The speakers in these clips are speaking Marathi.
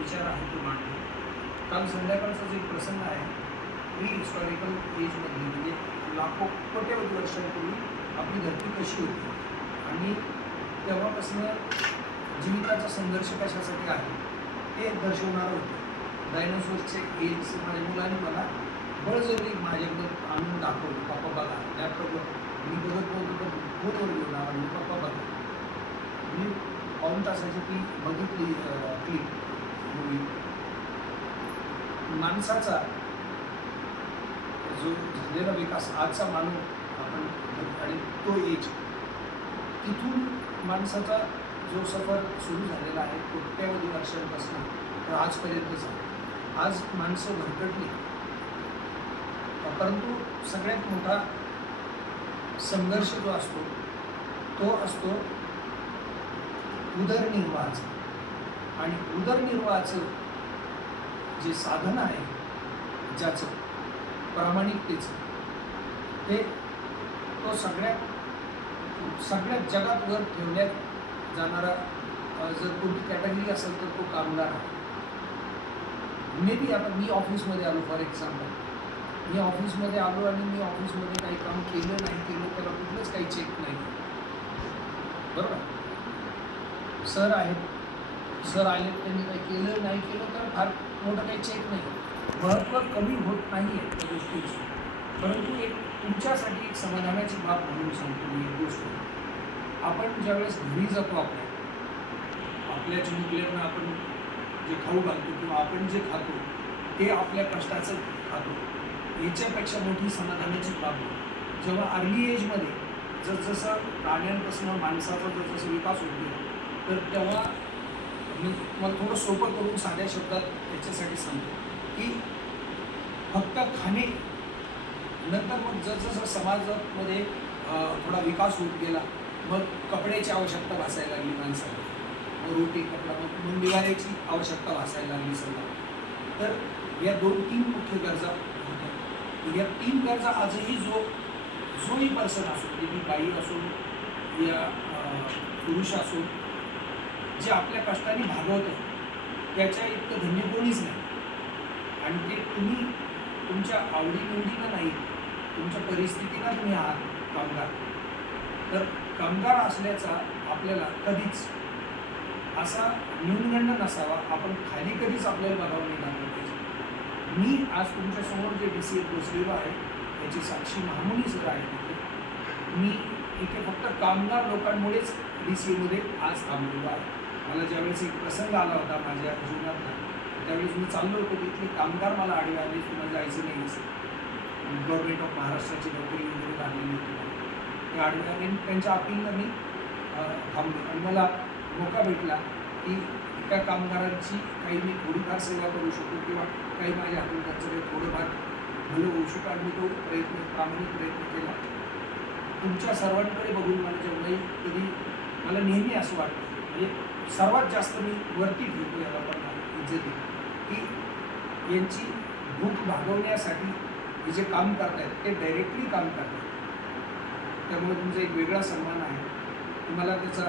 विचार आहे तो मांडतो. काल संध्याकाळचा जो एक प्रसंग आहे, प्री हिस्टॉरिकल एजमधली म्हणजे लाखो कोट्यवधी वर्षांपूर्वी आपली धरती कशी होती आणि तेव्हापासून जीविताचा संघर्ष कशासाठी आहे ते दर्शवणारं होतं. डायनोसॉरचे एज माझ्या मुलांनी मला बळजबरी माझ्याकडे आणून दाखवलं. पप्पा बघा लॅपटॉपवर मी बघत नव्हतो तर फोनवर घेऊन आवडली. पप्पा बघा मी पाऊण तासाची ती बघितली क्लिप मूवी. माणसाचा जो झालेला विकास आजचा मानव आपण आणि तो एज तिथून माणसाचा जो सफर सुरू झालेला आहे कोट्यावधी वर्षांपासून तर आजपर्यंतचा आज माणसं भरकटली. परंतु सगळ्यात मोठा संघर्ष जो असतो तो असतो उदरनिर्वाहाचा. आणि उदरनिर्वाहाचं जे साधन आहे ज्याचं प्रामाणिकतेचं ते तो सगळ्यात जगात वर ठेवण्यात जाणारा जर कोणती कॅटेगरी असेल तर तो कामगार आहे. मे बी आता मी ऑफिसमध्ये आलो फॉर एक्झाम्पल, मी ऑफिसमध्ये आलो आणि मी ऑफिसमध्ये काही काम केलं नाही केलं त्याला कुठलंच काही चेक नाही, बरोबर. सर आहेत, सर आले त्यांनी काही केलं नाही केलं तर फार मोठं काही चेक नाही, महत्त्व कमी होत नाही आहे त्या गोष्टीची. परंतु एक तुमच्यासाठी एक समाधानाची बाब म्हणून सांगतो मी एक गोष्ट. आपण ज्यावेळेस घरी जातो आपल्या चिमुकल्यांना आपण जे खाऊ घालतो किंवा आपण जे खातो ते आपल्या कष्टाचं खातो, याच्यापेक्षा मोठी समाधानाची बाब आहे जेव्हा अर्ली एजमध्ये जसजसं प्राण्यांपासून माणसाचा जसजसा विकास होत गेला तर तेव्हा मी मला थोडं सोपं करून साध्या शब्दात याच्यासाठी सांगतो की फक्त खाणे नंतर मग जसजसं समाजामध्ये थोडा विकास होत गेला मग कपड्याची आवश्यकता भासायला लागली माणसाला, मग रोटी कपडा मग निवाऱ्याची आवश्यकता भासायला लागली समजा. तर या 2-3 मुख्य गरजा होत्या. या 3 गरजा आजही जोही पर्सन असो, ती बाई असो या पुरुष असो, जे आपल्या कष्टाने भागवतं त्याच्या इतकं धन्य कोणीच नाही. आणि ते तुम्ही तुमच्या आवडीनिवडीनं नाही, तुमच्या परिस्थितीनं तुम्ही आहात कामगार. तर कामगार असल्याचा आपल्याला कधीच असा न्यूनगंड नसावा, आपण खाली कधीच आपल्याला बघावं नाही लागलं पाहिजे. मी आज तुमच्यासमोर जे DCA बसलेलो आहे याची साक्षी महामुनी सर आहे. मी इथे फक्त कामगार लोकांमुळेच DCAमध्ये आज थांबलेलो आहे. मला ज्यावेळेस एक प्रसंग आला होता माझ्या जीवनातला त्यावेळेस मी चाललो होतो तिथले कामगार मला आडवे आले, तुम्हाला जायचं नाही असं गव्हर्नमेंट ऑफ महाराष्ट्राची नोकरी वगैरे लागलेली होती. ते आडवे आले आणि त्यांच्या अपीलनं मी थांबलो आणि मला मौका भेटला की त्या कामगारांची काही मी थोडीफार सेवा करू शकतो किंवा काही माझ्या हातून त्यांचं काही थोडंफार भलं होऊ शकतो. आणि मी तो प्रामाणिक प्रयत्न केला. तुमच्या सर्वांकडे बघून मला जेवढंही कधी मला नेहमी असं वाटतं म्हणजे सर्वात जास्त मी वरती ठेवतो या लोकांना इज्जती की यांची भूक भागवण्यासाठी हे जे काम करत आहेत ते डायरेक्टली काम करत आहेत. त्यामुळे तुमचा एक वेगळा सन्मान आहे, तुम्हाला त्याचा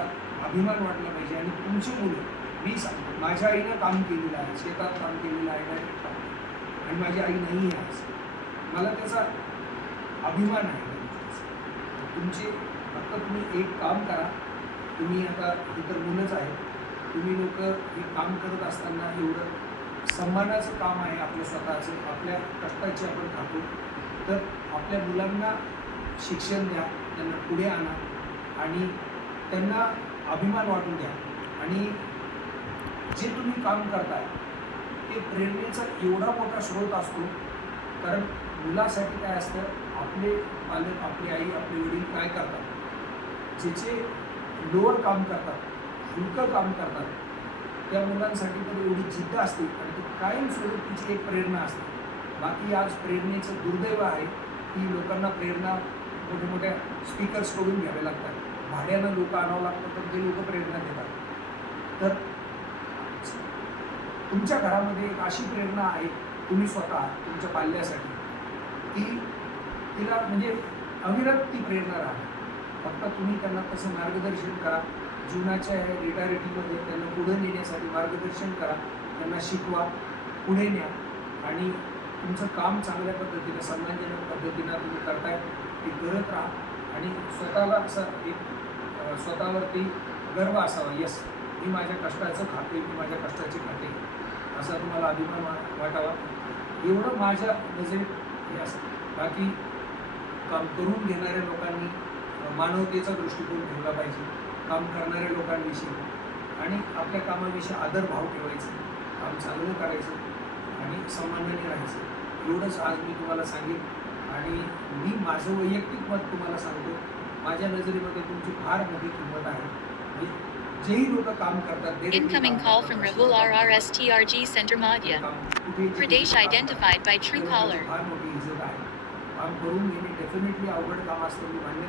अभिमान वाटला पाहिजे. आणि तुमची मुलं मी सांगतो माझ्या आईनं काम केलेलं आहे, शेतात काम केलेलं आहे, डायरेक्ट काम, आणि माझी आई नाही आहे आज, मला त्याचा अभिमान आहे. तुमचे फक्त तुम्ही एक काम करा, तुम्ही आता इतर मुलंच आहेत, तुम्ही लोक हे काम करत असताना एवढं सन्मानाचं काम आहे आपलं स्वतःचं, आपल्या कष्टाची आपण खातो, तर आपल्या मुलांना शिक्षण द्या, त्यांना पुढे आणा आणि त्यांना अभिमान वाटू द्या. आणि जे तुम्ही काम करताय ते प्रेरणेचा एवढा मोठा स्रोत असतो. कारण मुलासाठी काय असतं, आपले पालक आपली आई आपले वडील काय करतात, ज्याचे लोअर काम करतात, हलकं काम करतात, त्या मुलांसाठी तर एवढी जिद्द असते आणि ती कायमस्वरूपीची एक प्रेरणा असते. बाकी आज प्रेरणेचं दुर्दैव आहे की लोकांना प्रेरणा मोठ्या मोठ्या स्पीकर्सकडून घ्यावे लागतात, भाड्यानं लोक आणावं लागतात तर ते लोक प्रेरणा देतात. तर तुमच्या घरामध्ये एक अशी प्रेरणा आहे तुम्ही स्वतः तुमच्या पाल्यासाठी की तिला म्हणजे अविरत ती प्रेरणा राहते. फक्त तुम्ही त्यांना तसं मार्गदर्शन करा, जीवनाच्या रिटायरिटीमध्ये त्यांना पुढे नेण्यासाठी मार्गदर्शन करा त्यांना शिकवा, पुढे न्या आणि तुमचं काम चांगल्या पद्धतीने सन्मानजनक पद्धतीनं तुम्ही करताय ते करत राहा आणि स्वतःला असं एक स्वतःवरती गर्व असावा, यस मी माझ्या कष्टाचं खाते, मी माझ्या कष्टाची खाते, असा तुम्हाला अभिमान वाटावा. एवढं माझ्या नजरेत हे असतं. बाकी काम करून घेणाऱ्या लोकांनी मानवतेचा दृष्टिकोन ठेवला पाहिजे, काम करणाऱ्या लोकांविषयी आणि आपल्या कामाविषयी आदरभाव ठेवायचा, काम चांगलं करायचं आणि सन्मानाने राहायचं. एवढंच आज मी तुम्हाला सांगेन आणि मी माझं वैयक्तिक मत तुम्हाला सांगतो. माझ्या नजरेमध्ये तुमची फार मोठी किंमत आहे. म्हणजे जेही लोक काम करतात Incoming call from Rahul RRSTRG Center Madhya. Pradesh identified by Truecaller. फार मोठी इज्जत आहे. काम करून घेणे डेफिनेटली अवघड काम असतं, मी मान्य